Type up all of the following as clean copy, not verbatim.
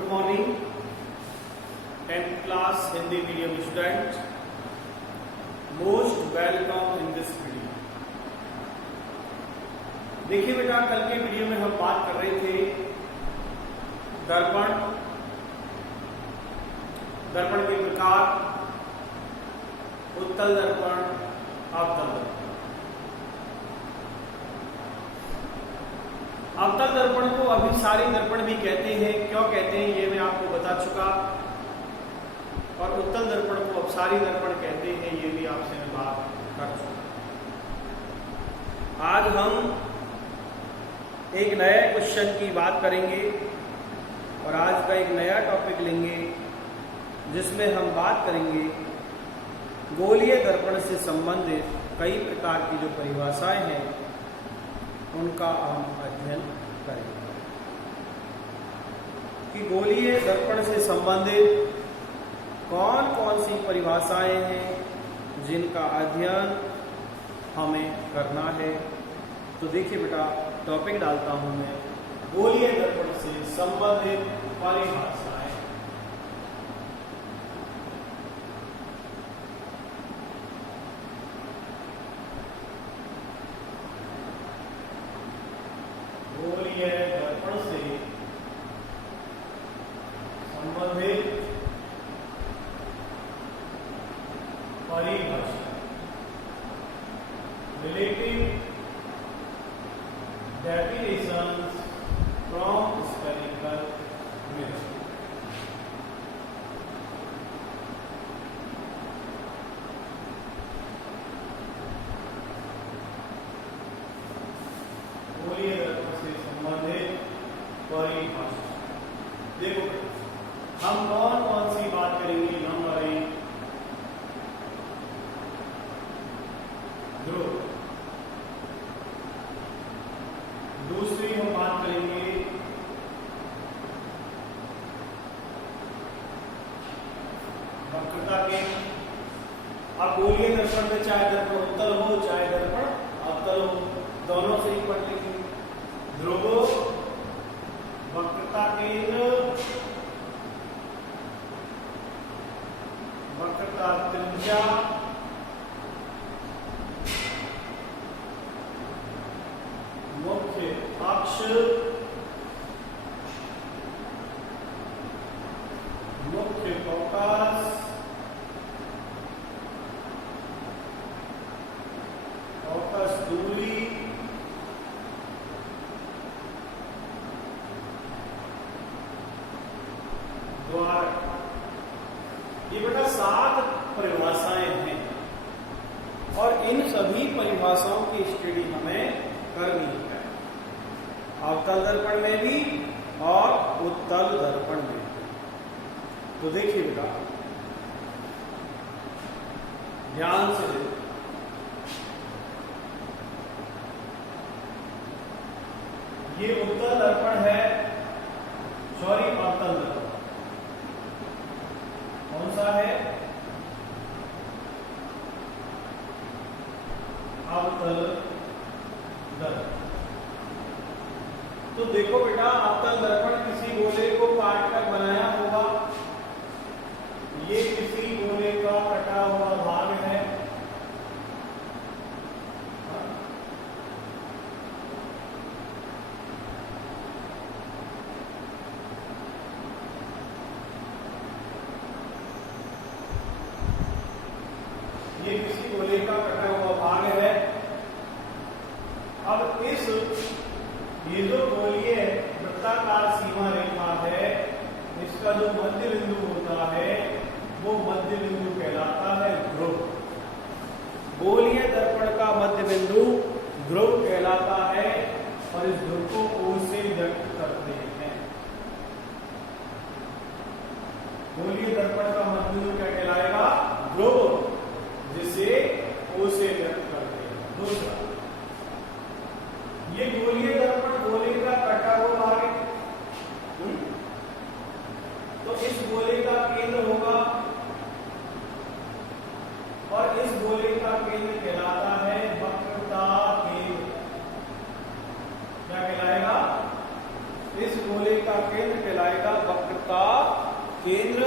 Good morning 10th class Hindi medium student, most welcome in this video. देखिए बेटा, कल के वीडियो में हम बात कर रहे थे दर्पण के प्रकार, उत्तल दर्पण, अवतल दर्पण। अवतल दर्पण को अभिसारी दर्पण भी कहते हैं। क्यों कहते हैं ये मैं आपको बता चुका, और उत्तल दर्पण को अपसारी दर्पण कहते हैं, ये भी आपसे मैं बात कर चुका। आज हम एक नए क्वेश्चन की बात करेंगे और आज का एक नया टॉपिक लेंगे जिसमें हम बात करेंगे गोलीय दर्पण से संबंधित कई प्रकार की जो परिभाषाएं हैं उनका हम अध्ययन करेंगे कि गोलीय दर्पण से संबंधित कौन कौन सी परिभाषाएं हैं जिनका अध्ययन हमें करना है। तो देखिए बेटा, टॉपिक डालता हूं मैं, गोलीय दर्पण से संबंधित परिभाषाएं। गोलीय दर्पण से संबंधित परिभाषा, relative definitions from spherical mirror. गोलीय दर्पण से संबंधित परिभाषा। देखो हम कौन कौन सी बात करेंगे। नंबर 1 ध्रुव, दूसरी हम बात करेंगे वक्रता के। अब गोलीय दर्पण में चाहे दर्पण उत्तल हो चाहे दर्पण अवतल हो, दोनों से ही पढ़ लेंगे। ध्रुव, वक्रता केंद्र, वक्रता त्रिज्या, मुख्य अक्ष, मुख्य फोकस, फोकस दूरी, द्वारक। ये बेटा 7 परिभाषाएं हैं और इन सभी परिभाषाओं की स्टडी हमें करनी है, अवतल दर्पण में भी और उत्तल दर्पण में भी। तो देखिए बेटा, ध्यान से देखो, ये उत्तल दर्पण है, सॉरी अवतल दर्पण। कौन सा है? अवतल दर्पण। तो देखो बेटा, अवतल दर्पण किसी गोले को काट कर बनाया होगा। ये किसी गोले का कटा हुआ भाग है। ये किसी गोले का कटा हुआ भाग है। अब ये जो गोलीय वृत्ताकार सीमा रेखा है, इसका जो मध्य बिंदु होता है वो मध्य बिंदु कहलाता है ध्रुव। गोलीय दर्पण का मध्य बिंदु ध्रुव कहलाता है और इस ध्रुव को O से व्यक्त करते हैं। गोलीय दर्पण का मध्य बिंदु क्या कहलाएगा? ध्रुव, जिसे O से व्यक्त करते हैं। दूसरा, ये गोलीय दर्पण गोले का कटा हुआ भाग है, तो इस गोले का केंद्र होगा और इस गोले का केंद्र कहलाता है वक्रता केंद्र। क्या कहलाएगा? इस गोले का केंद्र कहलाएगा वक्रता केंद्र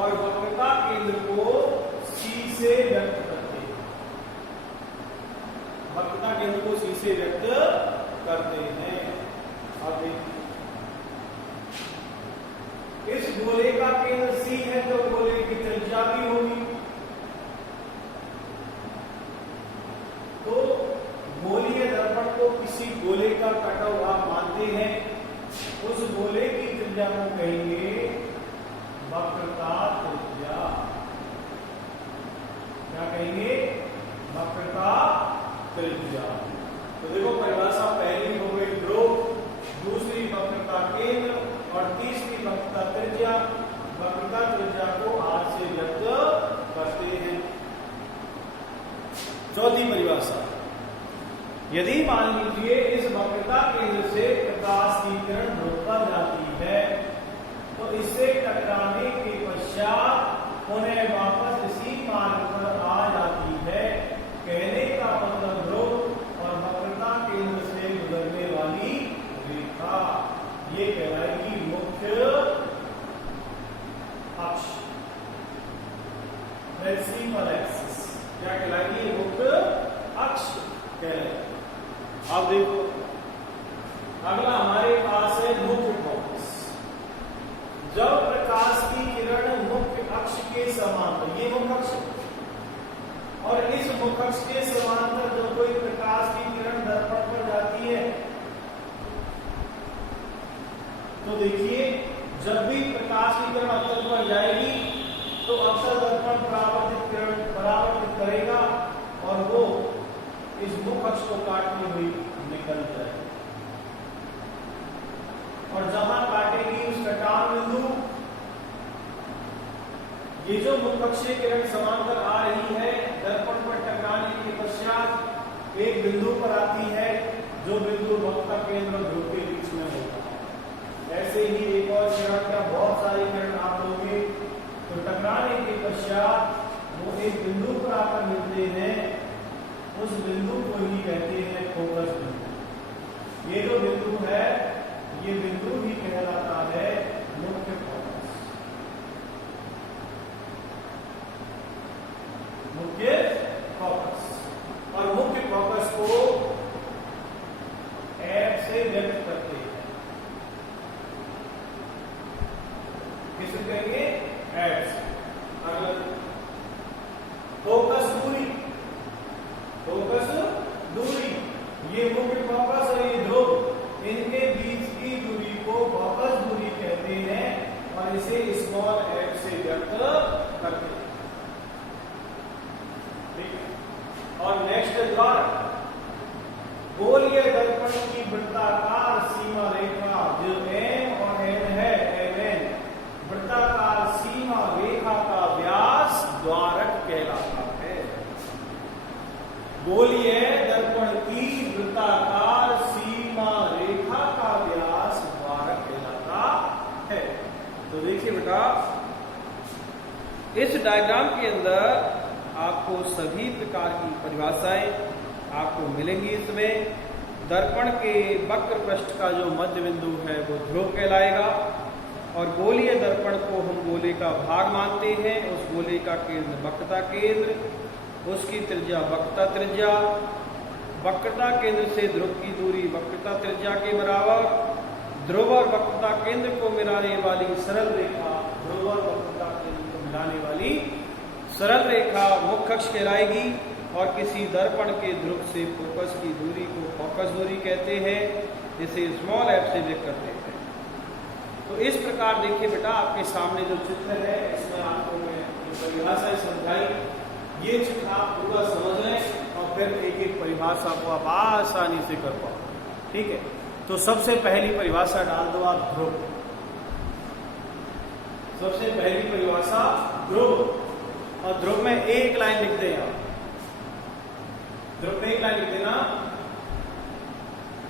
और वक्रता केंद्र को C से व्यक्त करते हैं। वक्रता केंद्र को C से व्यक्त करते हैं। अब देखिए, इस गोले का केंद्र C है तो गोले की त्रिज्या भी होगी। तो गोलीय दर्पण को किसी गोले का कटा हुआ मानते हैं, उस गोले की त्रिज्या को कहेंगे वक्रता त्रिज्या। क्या कहेंगे? वक्रता त्रिज्या। तो देखो परिभाषा पहली हो गई ध्रुव, दूसरी वक्रता केंद्र और तीसरी वक्रता त्रिज्या। वक्रता त्रिज्या को R से व्यक्त करते हैं। चौथी परिभाषा, यदि मान लीजिए इस वक्रता केंद्र से प्रकाश की किरण ध्रुव पर जाती है तो इससे टकराने के पश्चात उन्हें वापस इसी मार्ग पर आ जाती है। कहने का मतलब ध्रुव और वक्रता केंद्र से गुजरने वाली रेखा ये कहलाएगी मुख्य अक्ष, प्रिंसिपल एक्सिस। क्या कहलाएगी? मुख्य अक्ष कहलाएगी। अब देखो अगला हमारे पास है मुख्य फोकस। जब प्रकाश की किरण मुख्य अक्ष के समांतर, ये मुख्य अक्ष और इस मुख्य अक्ष के समांतर जब कोई प्रकाश की किरण दर्पण पर जाती है तो देखिए, जब भी प्रकाश की किरण अवतल पर जाएगी तो अवतल दर्पण परावर्तित करेगा और वो इस मुख्य अक्ष को काटती हुई निकल जाएगी। और जहां काटेगी उस कटान बिंदु, ये जो मुख्य अक्षीय किरण समांतर आ रही है दर्पण पर टकराने के पश्चात एक बिंदु पर आती है, जो बिंदु वक्रता केंद्र और ध्रुव के बीच में होता है। ऐसे ही एक और किरण का बहुत सारी किरण आप लोगे तो टकराने के पश्चात वो एक बिंदु पर आकर मिलते हैं, उस बिंदु को ही कहते हैं फोकस बिंदु। ये जो बिंदु है ये बिंदु ही कहलाता है मुख्य फोकस। मुख्य फोकस और मुख्य फोकस को F से व्यक्त करते हैं। किसे कहेंगे? F से। अगर फोकस दूरी, फोकस दूरी, ये मुख्य फोकस और ये ध्रुव, इनके बीच की दूरी को फोकस दूरी कहते हैं और इसे स्मॉल f से व्यक्त करते हैं। ठीक है। और नेक्स्ट द्वारक, गोलीय दर्पण की वृत्ताकार सीमा रेखा जो M और N है, MN, वृत्ताकार सीमा रेखा का व्यास द्वारक कहलाता है। गोलीय दर्पण की वृत्ताकार सीमा रेखा का व्यास द्वारक कहलाता है। तो देखिए बेटा, इस डायग्राम के अंदर आपको सभी प्रकार की परिभाषाएं आपको मिलेंगी। इसमें दर्पण के वक्र पृष्ठ का जो मध्य बिंदु है वो ध्रुव कहलाएगा और गोलीय दर्पण को हम गोले का भाग मानते हैं। उस गोले का केंद्र वक्रता केंद्र, उसकी त्रिज्या वक्रता त्रिज्या, वक्रता केंद्र से ध्रुव की दूरी वक्रता त्रिज्या के बराबर, ध्रुव और वक्रता केंद्र को मिलाने वाली सरल रेखा, ध्रुव और वक्रता केंद्र को मिलाने वाली सरल रेखा मुख्य अक्ष कहलाएगी और किसी दर्पण के ध्रुव से फोकस की दूरी को फोकस दूरी कहते हैं, जिसे स्मॉल f से व्यक्त करते हैं। तो इस प्रकार देखिए बेटा, आपके सामने जो चित्र है इसमें आपको मैं परिभाषा समझाई, ये चित्र आप पूरा समझ लें और फिर एक एक परिभाषा को आप आसानी से कर पाओ। ठीक है। तो सबसे पहली परिभाषा डाल दो आप ध्रुव। सबसे पहली परिभाषा ध्रुव, और ध्रुव में एक लाइन लिख दें आप। ध्रुव में एक लाइन लिख देना,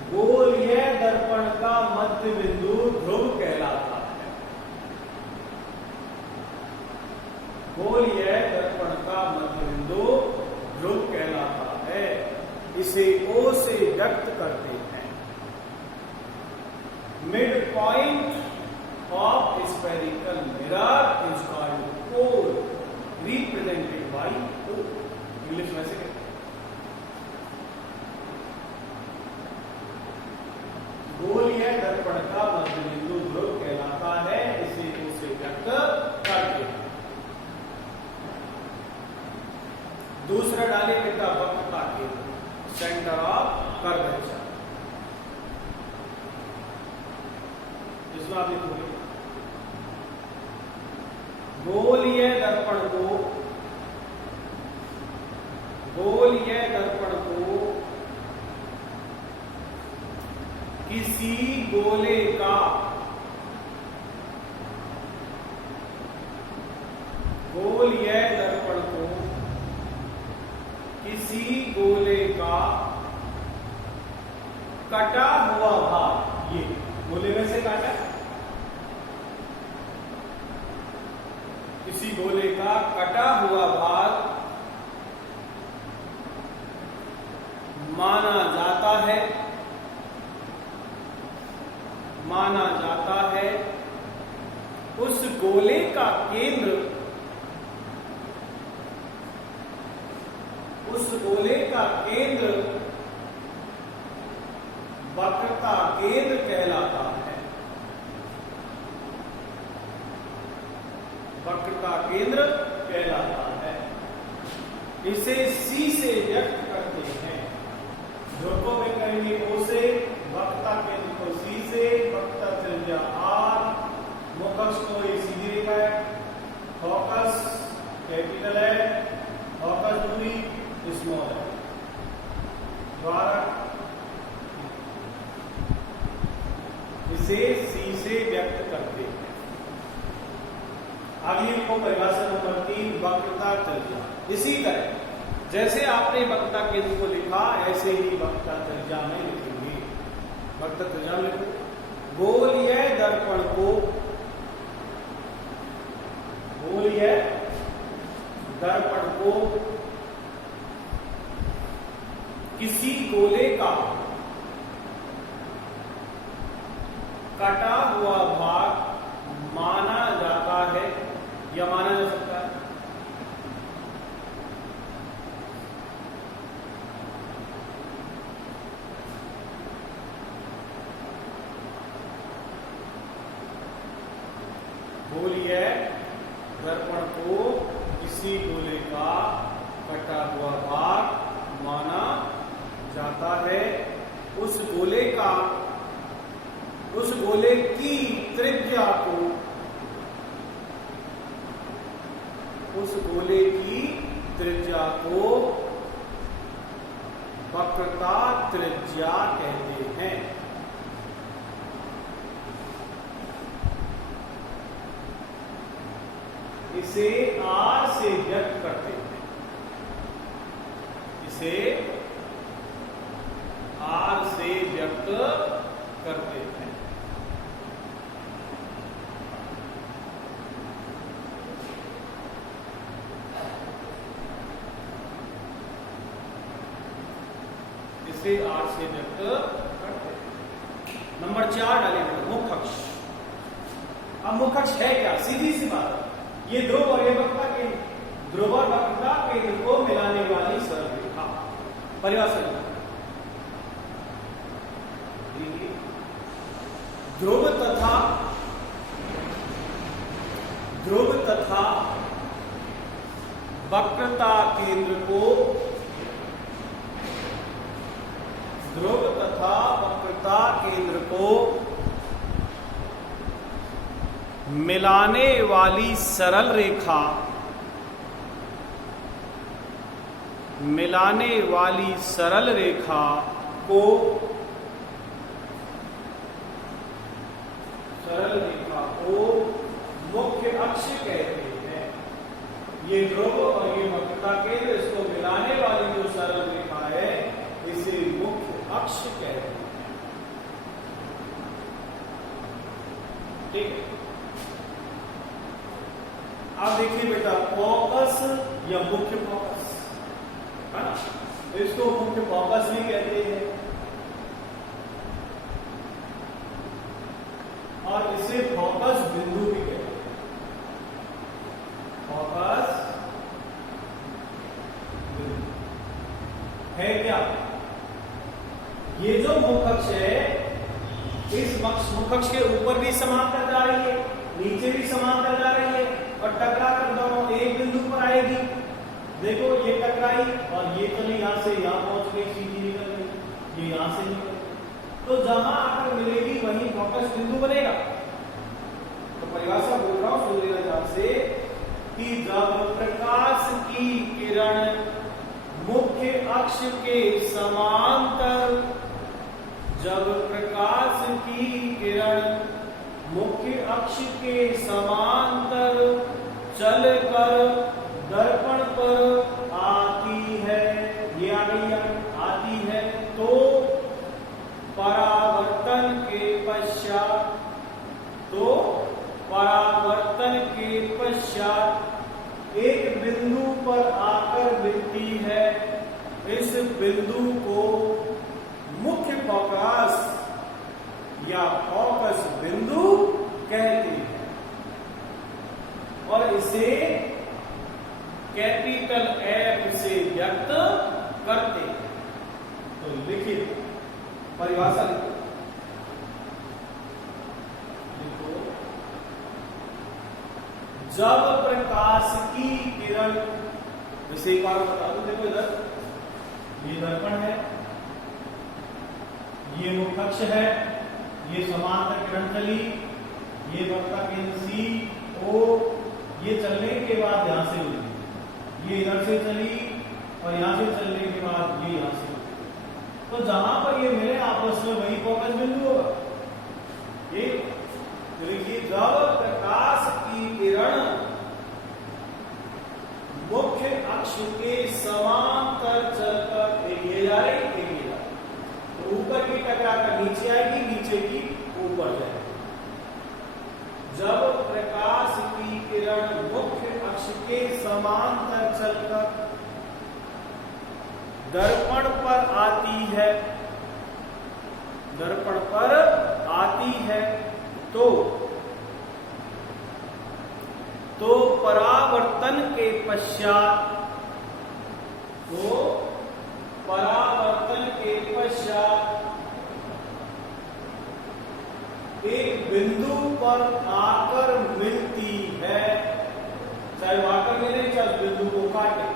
गोलीय दर्पण का मध्य बिंदु ध्रुव कहलाता है। गोलीय दर्पण का मध्य बिंदु ध्रुव कहलाता है। इसे O से व्यक्त करते हैं। Mid point of spherical mirror is called pole, represented by O. English में से गोलीय दर्पण का मध्य बिंदु ध्रुव कहलाता है, इसे उसे व्यक्त करते हैं। दूसरा डाले बेटा वक्रता केंद्र, सेंटर ऑफ कर्वेचर। इसमें आप लिखोगे गोलीय दर्पण को किसी गोले का कटा हुआ भाग, ये गोले में से काटा, किसी गोले का कटा हुआ भाग माना जाता है उस गोले का केंद्र वक्रता केंद्र कहलाता है। वक्रता केंद्र कहलाता है। इसे C से व्यक्त करते हैं। ध्रुवों में करेंगे O से, वक्रता केंद्र को C से, वक्रता त्रिज्या R, मुखक्ष को एक सीधी रेखा है, फोकस कैपिटल है, फोकस दूरी स्मॉल है, द्वारा इसे C से व्यक्त करते हैं। अगली को परिभाषा नंबर 3, वक्रता त्रिज्या। इसी तरह जैसे आपने वक्रता केंद्र को लिखा, ऐसे ही वक्रता त्रिज्या में लिखेंगे। वक्रता त्रिज्या में लिखो गोलीय दर्पण को किसी गोले का कटा हुआ भाग माना जाता है या माना जा सकता है। गोलीय दर्पण को किसी गोले का कटा हुआ भाग माना जाता है। उस गोले की त्रिज्या को वक्रता त्रिज्या कहते हैं। इसे R से व्यक्त करते हैं। नंबर 4 डालेंगे मुखक्ष। अब मुखक्ष है क्या? सीधी सी बात है, ये ध्रुव और ये वक्रता केंद्र, ध्रुव और वक्रता केंद्र को मिलाने वाली सरल रेखा। परिभाषा ध्रुव तथा वक्रता केंद्र को मिलाने वाली सरल रेखा को मुख्य अक्ष कहते हैं। ये ध्रुव और ये वक्रता केंद्र, इसको मिलाने वाली जो सरल रेखा है, इसे मुख्य अक्ष कहते हैं। ठीक है। अब देखिए बेटा, फोकस या मुख्य फोकस है ना, इसको मुख्य फोकस भी कहते हैं और इसे फोकस ये जो मुख अक्ष है, इस मुख अक्ष के ऊपर भी समांतर जा रही है, नीचे भी समांतर जा रही है, और टकरा कर दोनों एक बिंदु पर आएगी। देखो ये टकराई और ये चली यहां से यहां पहुंच गई, सीधी निकल गई, ये यहां से निकल गई। तो जहां आकर मिलेगी वहीं फोकस बिंदु बनेगा। तो परिभाषा बोल रहा हूं, सुन लेना ध्यान से, कि जब प्रकाश की किरण मुख्य अक्ष के समांतर, जब प्रकाश की किरण मुख्य अक्ष के समांतर चलकर दर्पण पर आती है, ये आ गई आती है, तो परावर्तन के पश्चात, तो परावर्तन के पश्चात एक बिंदु पर आकर मिलती है। इस बिंदु को मुख्य फोकस या फोकस बिंदु कहते हैं और इसे कैपिटल एफ से व्यक्त करते हैं। तो लिखिए, परिभाषा लिखो, जब प्रकाश की किरण, जैसे एक बार बता दूं, देखो इधर ये दर्पण है, ये मुख्य अक्ष है, ये समांतर किरण चली, ये वक्ता केंद्र सी ओ, ये चलने के बाद यहां से मिली, ये इधर से चली और यहां से चलने के बाद ये यहां से मिली। तो जहां पर ये मिले आपस में वही फोकस बिंदु होगा। ये देखिए, जब प्रकाश की किरण मुख्य अक्ष के समांतर चलकर, एक ये जा रही, एक ये जा रही, तो ऊपर की टकरा कर नीचे आएगी, नीचे की ऊपर जाएगी। जब प्रकाश की किरण मुख्य अक्ष के समांतर चलकर दर्पण पर आती है, दर्पण पर आती है, तो परावर्तन के पश्चात, तो परावर्तन के पश्चात एक बिंदु पर आकर मिलती है, चाहे वो आकर मिले चाहे बिंदु को काटे,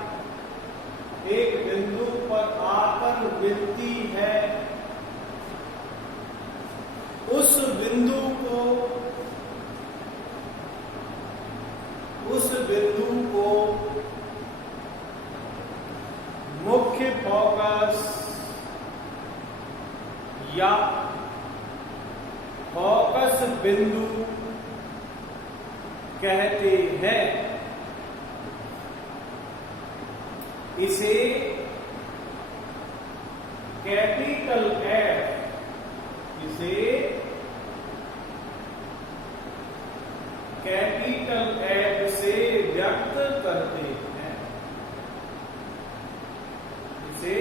एक बिंदु पर आकर मिलती है। उस बिंदु को मुख्य फोकस या फोकस बिंदु कहते हैं। इसे कैपिटल एफ, इसे कैपिटल एफ से व्यक्त करते हैं, इसे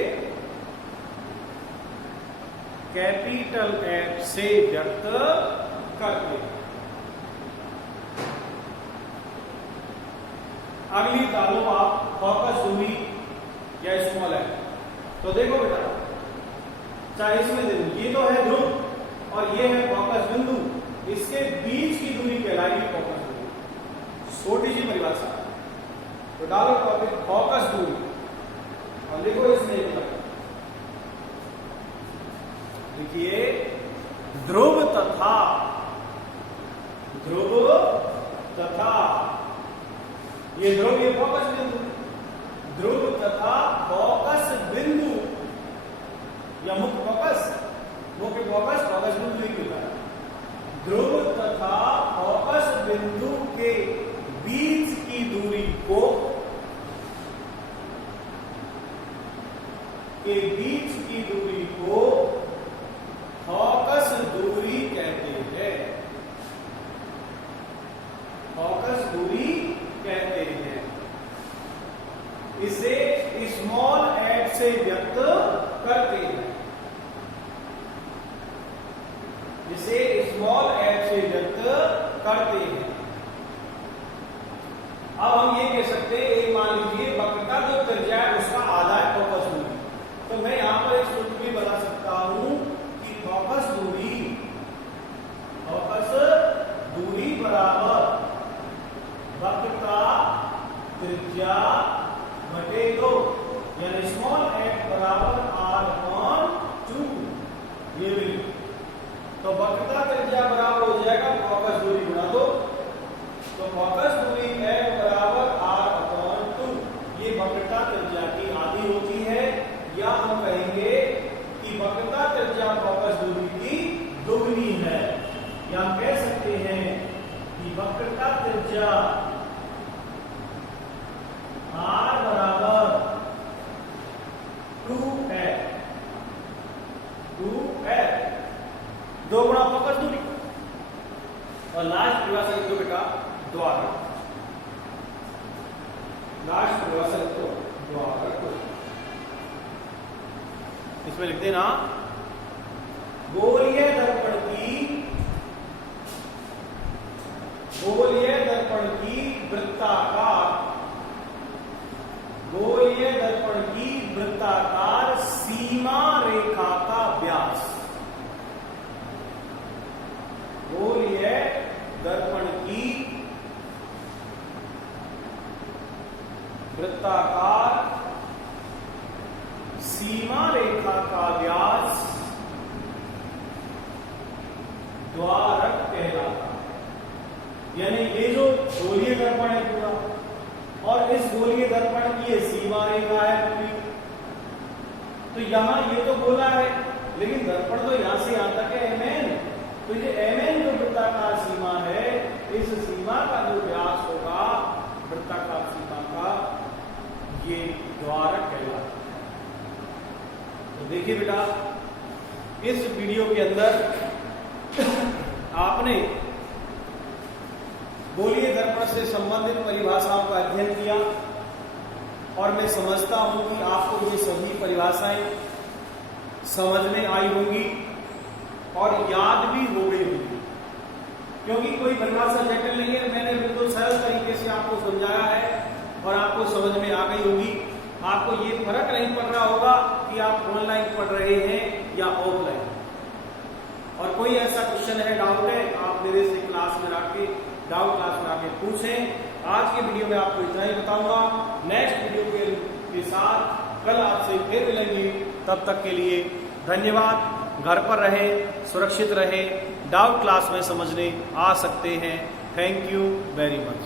कैपिटल एफ से व्यक्त करते हैं। अगली डालो आप फोकस दूरी या स्मॉल एफ। तो देखो बेटा, चाहे इसमें देखो, ये तो है ध्रुव और ये है फोकस बिंदु, इसके बीच की दूरी कहलाएगी फोकस दूरी। छोटी सी परिभाषा, तो डालो टॉपिक फोकस दूरी और लिखो इसमें एक बार, देखिए, ध्रुव तथा ये ध्रुव, ये फोकस बिंदु, ध्रुव तथा फोकस बिंदु या मुख्य फोकस बिंदु ही होता है। ध्रुव तथा फोकस बिंदु के बीच की दूरी को, फोकस दूरी कहते हैं, फोकस दूरी कहते हैं। इसे स्मॉल एफ से व्यक्त करते हैं, इसे स्मॉल एफ से व्यक्त करते हैं। अब हम ये कह सकते हैं, एक मान लीजिए वक्र का जो त्रिज्या है उसका आधा है फोकस दूरी, तो मैं यहां पर एक सूत्र भी बता सकता हूं त्रिज्या फोकस दूरी की दुगनी है, या कह सकते हैं कि वक्र का त्रिज्या r बराबर 2f, 2f, 2 गुणा फोकस दूरी। और लास्ट परिभाषा लिख दो बेटा द्वारक, लास्ट परिभाषा लिख दो द्वारक। इसमें लिख देना गोलीय दर्पण की वृत्ताकार, गोलीय दर्पण की वृत्ताकार सीमा रेखा का व्यास, गोलीय दर्पण की वृत्ताकार सीमा रेखा का व्यास द्वारक कहलाता है। यानी ये जो गोलीय दर्पण है पूरा, और इस गोलीय दर्पण की ये सीमा रेखा है पूरी, तो यहां ये तो गोला है, लेकिन दर्पण तो यहां से यहां तक है mn, तो ये mn जो वृत्ताकार सीमा है, इस सीमा का जो व्यास होगा वृत्ताकार सीमा का, ये द्वारक कहलाता है। तो देखिए बेटा, इस वीडियो के अंदर आपने गोलीय दर्पण से संबंधित परिभाषाओं का अध्ययन किया, और मैं समझता हूं कि आपको ये सभी परिभाषाएं समझ में आई होंगी और याद भी हो गई होंगी, क्योंकि कोई परिभाषा जटिल नहीं है। मैंने बिल्कुल सरल तरीके से आपको समझाया है और आपको समझ में आ गई होगी। आपको ये फर्क नहीं पड़ रहा होगा कि आप ऑनलाइन पढ़ रहे हैं या ऑफलाइन। और कोई ऐसा क्वेश्चन है, डाउट है, आप मेरे से क्लास में आके डाउट क्लास में आके पूछें। आज के वीडियो में आपको इतना ही बताऊंगा। नेक्स्ट वीडियो के साथ कल आपसे फिर मिलेंगे। तब तक के लिए धन्यवाद। घर पर रहें, सुरक्षित रहें, डाउट क्लास में समझने आ सकते हैं। Thank you very much.